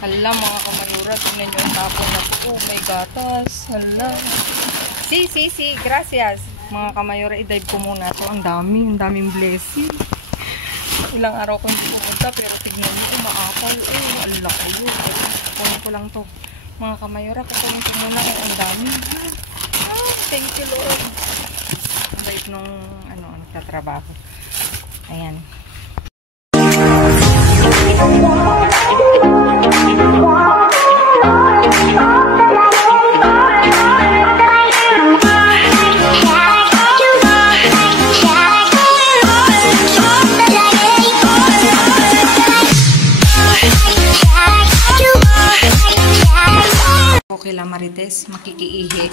Hala, mga kamayura, tingnan nyo yung tapon na po. Oh, may gatas. Hala. Si, gracias. Mga kamayura, i-dive ko muna ito. Ang daming blessing. Ilang araw ko hindi pumunta, pero tignan nyo, maakal. Ala kayo. Kunin ko lang to. Mga kamayura, kukunin ko muna. Ang dami. Thank you, Lord. Ang dive nung, nagtatrabaho. Ayan. Okay lang, Marites, makikiihi.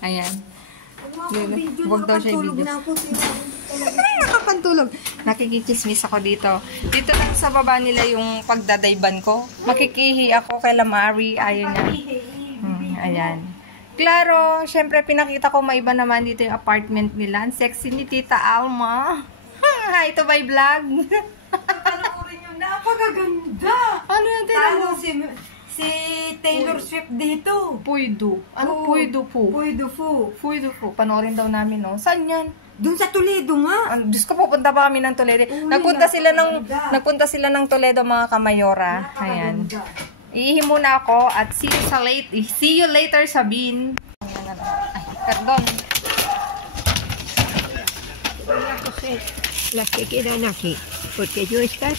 Ayan. Huwag daw siya ibigay. Nakakantulog. Nakikichismis ako dito. Dito lang sa baba nila yung pagdadayban ko. Makikihi ako kay Lamari. Ayun na. Ayan. Klaro, syempre pinakita ko maiba naman dito yung apartment nila. Ang sexy ni Tita Alma. Ito ba yung vlog? Panoorin yung napakaganda. Ano yung tinanong? Si Taylor Swift dito. Puydo. Ano puydo po? Puydo po. Puydo po. Panoorin daw namin, no? Saan yan? Doon sa Toledo nga. Diyos ko, pupunta pa kami ng Toledo. Nagpunta sila ng Toledo, mga kamayora. Ayan. Iihi muna ako at see you later, Sabine. Ay, perdón. Voy a coger las que quedan aquí, porque yo estas,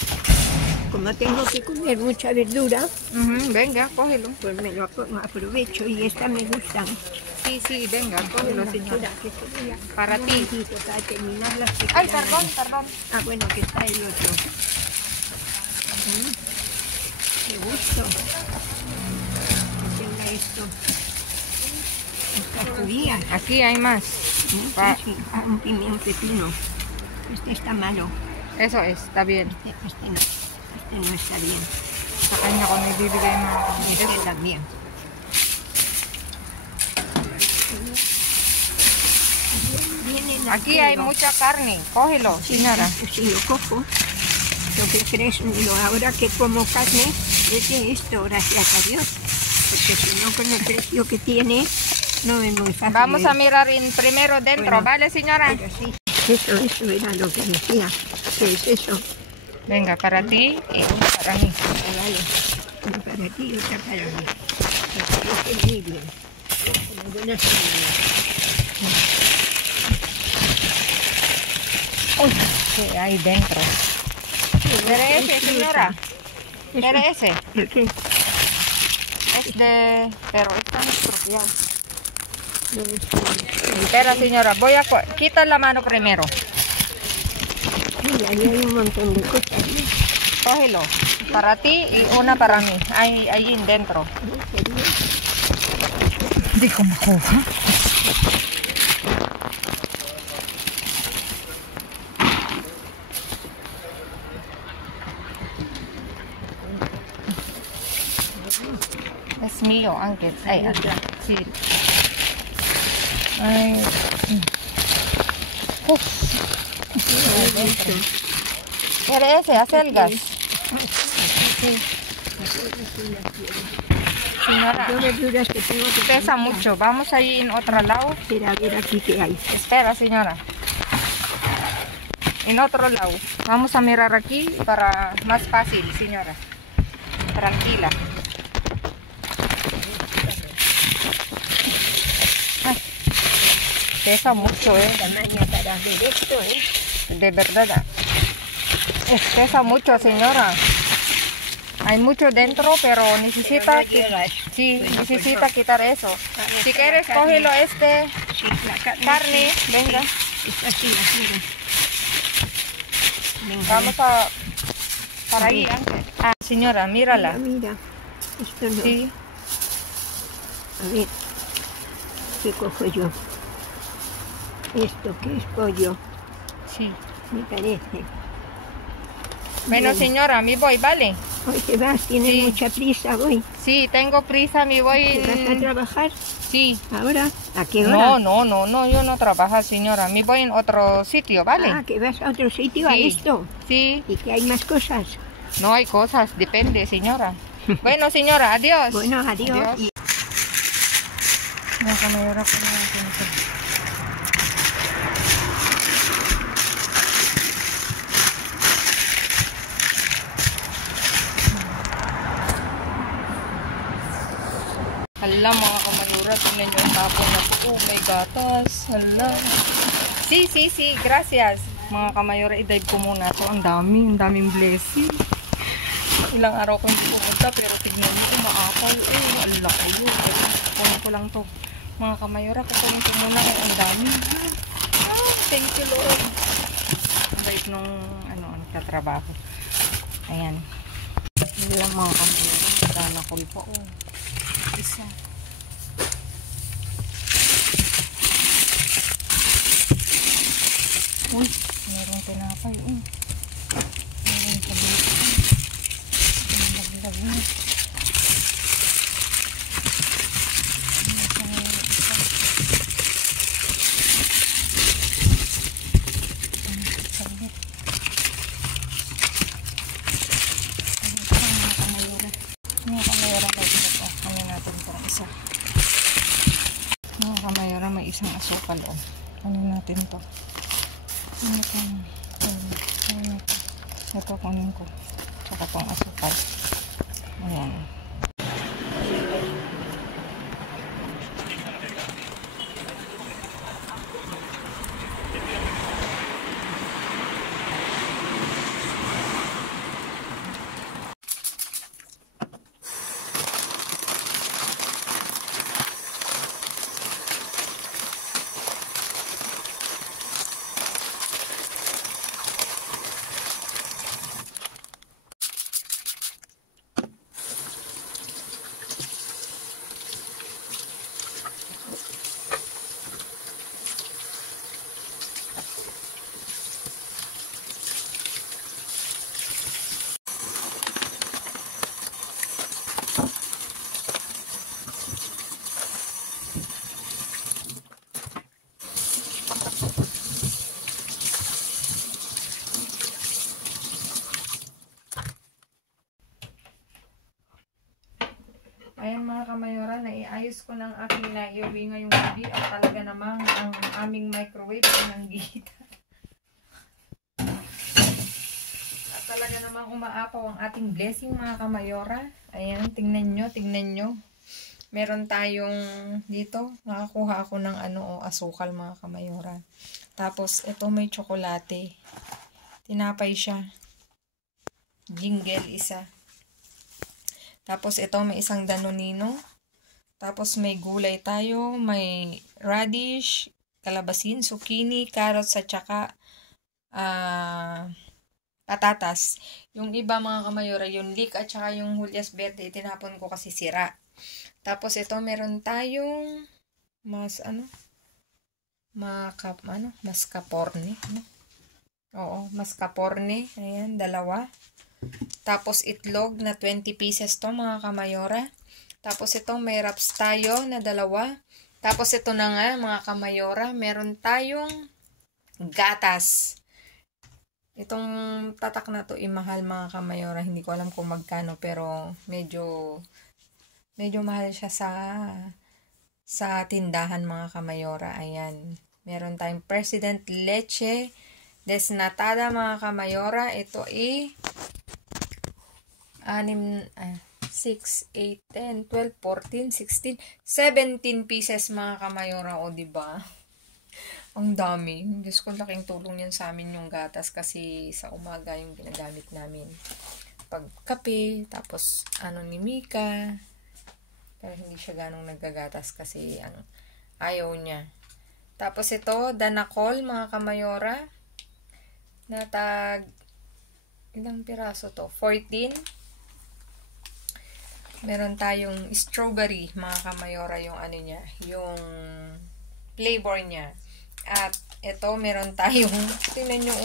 como tengo que comer mucha verdura, Venga, cógelo. pues me lo aprovecho y estas me gustan. Sí, venga, cógelo, señora. Que se vea Para un ti. momentito para terminar las que Ay, quedan perdón, ahí. perdón. Ah, bueno, que está el otro. Qué gusto. Que tenga esto. Estas judías. Aquí hay más. Sí, un pepino. Este está malo. Eso es, está bien. Este no está bien. Sa kanya ko may bibigay mga kapatid. Este también. Aquí hay mucha carne. Cógelo, señora. Si lo cojo, lo que crees, ahora que como carne, es de esto, gracias a Dios. Porque si no, con el precio que tiene, no es muy fácil. Vamos a mirar primero dentro, Bueno, ¿vale, señora? Pero sí, eso era lo que decía. ¿Qué es eso? Venga, para ti y una para mí. Vale. Una para ti y otra para mí. Me parece muy bien. Una buena semana. Uy, ¿qué hay dentro? ¿Quiere ese, señora? ¿Quiere ese? ¿El qué? Es de... pero está estropeado. No, Espera, señora, voy a... Quita la mano primero. mira, ahí hay un montón de cosas. ¿No? Cógelo. Para ti y una para mí. Ahí dentro. Dijo makuha. Es mío, Ángel. Ay, sí. Ay. Uf. ¿Quiere ese? Acelgas. Sí. Señora, Yo verduras que tengo que pesa mucho. Vamos a ir en otro lado. Espera, a ver aquí qué hay. Espera, señora. En otro lado. Vamos a mirar aquí para más fácil, señora. Tranquila. Ay, pesa mucho, La maña para ver esto, De verdad. Pesa mucho, señora. Hay mucho dentro, pero necesita necesita quitar eso. Si quieres, cógelo Sí, la carne. Venga. Está así, mira. Venga, Vamos a... para ahí, antes. Ah, señora, mírala. mira. Esto no. Sí. A ver. ¿Qué cojo yo? Esto, que es pollo, Sí. me parece. Bueno, señora, me voy, ¿vale? Hoy te vas, tienes Sí. mucha prisa hoy. Sí, tengo prisa, me voy. ¿Te vas a trabajar Sí. ahora? ¿A qué hora? No, yo no trabajo, señora. Me voy en otro sitio, ¿vale? Ah, que vas a otro sitio a Sí. esto. Sí. Y que hay más cosas. No hay cosas, depende, señora. Bueno, señora, adiós. Bueno, adiós. Adiós. Mga kamayora ko na natin ito. Hala mga kamayora, tingnan nyo ang tapon na ito. May gatas. Hala. Si, gracias. Mga kamayora, i-dive ko muna ito. Ang daming blessing. Ilang araw ko hindi pumunta, pero tignan nyo, maakal. Ang laki yun. Kunin ko lang to. Mga kamayora, kukunin ko muna kaya ang dami. Thank you, Lord. Ang bait nung nagtatrabaho. Ayan. Hindi lang mga kamayora. Danakol pa, isa. Uy, merong tinapay, Merong kabito. Laglag na. Mga kamayora, may isang asukal, Ano natin to? Ano to? Ito kunin ko. Tsaka tong asukal. Ayan. Ayan mga kamayora, naiayos ko ng aking naiuwi ngayong gabi at talaga namang ang aming microwave ay nanggigita. At talaga namang umaapaw ang ating blessing mga kamayora. Ayan, tingnan nyo. Meron tayong dito, nakakuha ako ng asukal mga kamayora. Tapos ito may tsokolate. Tinapay siya. Jingle isa. Tapos ito may isang danonino. Tapos may gulay tayo. May radish, kalabasin, zucchini, carrots at saka patatas. Yung iba mga kamayora, yung leek at saka yung hulyas verde, tinapon ko kasi sira. Tapos ito meron tayong mascarpone. Oo, mascarpone. Ayan, dalawa. Tapos itlog na 20 pieces to mga kamayora. Tapos ito may wraps tayo na dalawa. Tapos ito na nga mga kamayora, meron tayong gatas. Itong tatak na to imahal mga kamayora. Hindi ko alam kung magkano pero medyo mahal siya sa tindahan mga kamayora. Ayan. Meron tayong President Leche Desnatada mga kamayora. Ito 6, 8, 10, 12, 14, 16, 17 pieces mga kamayora. O diba? Ang dami. Diyos ko, laking tulong yan sa amin yung gatas kasi sa umaga yung ginagamit namin. Pagkape, tapos ni Mika. Pero hindi siya ganong naggagatas kasi ayaw niya. Tapos ito, danakol mga kamayora. Ilang piraso to? 14. Meron tayong strawberry, mga kamayora, yung niya, yung flavor niya. At ito, meron tayong, tingnan nyo,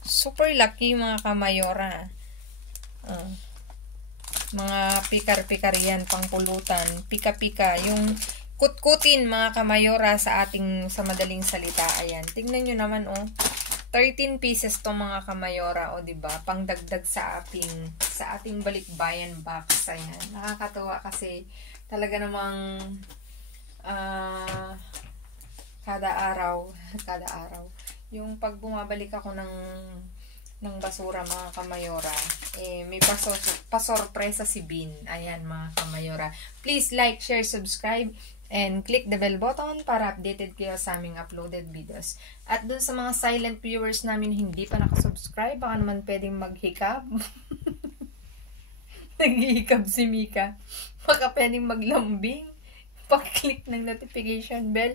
super lucky mga kamayora. Mga pikar-pikar yan, pangpulutan, pika-pika, yung kutkutin mga kamayora sa madaling salita. Ayan, tingnan nyo naman, 13 pieces to mga kamayora, o diba? Pangdagdag sa ating balikbayan box. Ayan. Nakakatuwa kasi talaga namang kada araw, yung pag bumabalik ako ng basura mga kamayora, may pasorpresa si Bin. Ayan mga kamayora. Please like, share, subscribe, and click the bell button para updated kayo sa aming uploaded videos. At dun sa mga silent viewers namin hindi pa nakasubscribe, baka naman pwedeng maghikab. Naghihikab si Mika. Baka pwedeng maglambing. Pa-click ng notification bell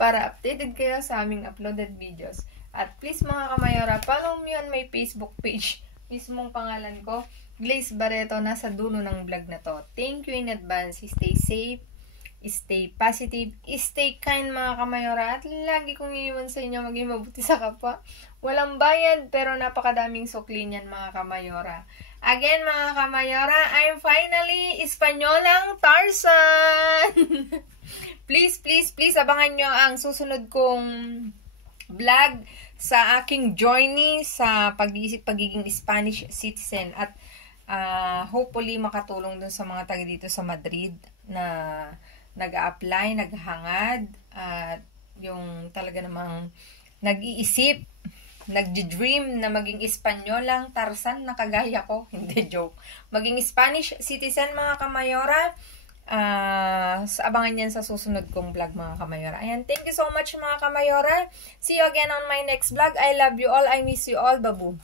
para updated kayo sa aming uploaded videos. At please mga kamayora, follow me on my Facebook page. Mismong pangalan ko, Glaze Barreto, nasa dulo ng vlog na to. Thank you in advance. Stay safe, stay positive, stay kind mga kamayora, at lagi kong iiwan sa inyo maging mabuti sa kapwa. Walang bayad pero napakadaming sukli niyan mga kamayora. Again mga kamayora, I'm finally Espanyolang Tarzan! Please, please, please abangan nyo ang susunod kong vlog sa aking journey sa pagiging Spanish citizen, at hopefully makatulong dun sa mga taga dito sa Madrid na nag-a-apply, naghangad, at yung talaga namang nag-iisip, nag-dream na maging Espanyolang Tarzan na kagaya ko. Hindi, joke. Maging Spanish citizen mga kamayora. Abangan yan sa susunod kong vlog mga kamayora. Ayan, thank you so much mga kamayora. See you again on my next vlog. I love you all. I miss you all. Babu.